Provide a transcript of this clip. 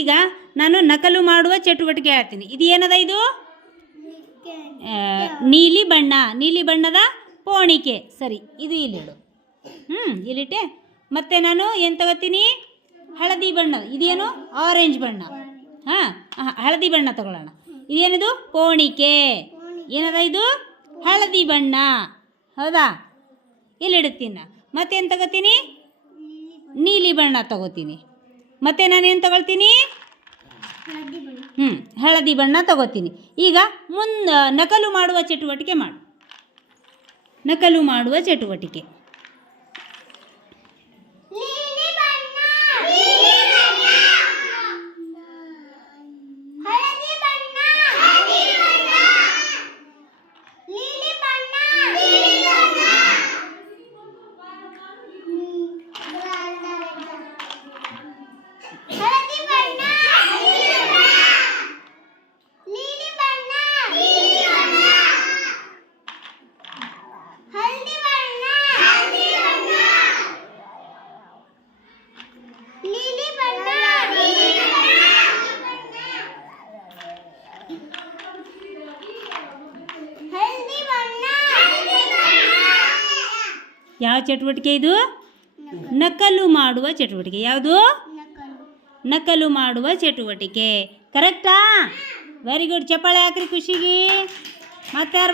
ಈಗ ನಾನು ನಕಲು ಮಾಡುವ ಚಟುವಟಿಕೆ ಹೇಳ್ತೀನಿ. ಇದು ಏನದ? ಇದು ನೀಲಿ ಬಣ್ಣ, ನೀಲಿ ಬಣ್ಣದ ಪೋಣಿಕೆ. ಸರಿ, ಇದು ಇಲ್ಲಿಡು. ಇಲ್ಲಿಟ್ಟೆ. ಮತ್ತು ನಾನು ಏನು ತಗೋತೀನಿ? ಹಳದಿ ಬಣ್ಣ. ಇದೇನು? ಆರೆಂಜ್ ಬಣ್ಣ. ಹಾಂ, ಹಳದಿ ಬಣ್ಣ ತಗೊಳ್ಳೋಣ. ಇದೇನಿದು? ಪೋಣಿಕೆ. ಏನದ ಇದು? ಹಳದಿ ಬಣ್ಣ. ಹೌದಾ? ಇಲ್ಲಿಡುತ್ತೀನಿ. ಮತ್ತೇನು ತಗೋತೀನಿ? ನೀಲಿ ಬಣ್ಣ ತಗೋತೀನಿ. ಮತ್ತು ನಾನೇನು ತಗೊಳ್ತೀನಿ? ಹಳದಿ ಬಣ್ಣ ತಗೋತೀನಿ. ಈಗ ನಕಲು ಮಾಡುವ ಚಟುವಟಿಕೆ ಮಾಡು. ನಕಲು ಮಾಡುವ ಚಟುವಟಿಕೆ. ಯಾವ ಚಟುವಟಿಕೆ ಇದು? ನಕಲು ಮಾಡುವ ಚಟುವಟಿಕೆ. ಯಾವುದು? ನಕಲು ಮಾಡುವ ಚಟುವಟಿಕೆ. ಕರೆಕ್ಟಾ? Very good. ಚಪ್ಪಾಳೆ ಹಾಕ್ರಿ ಖುಷಿಗೆ. ಮತ್ತೆ ಯಾರು?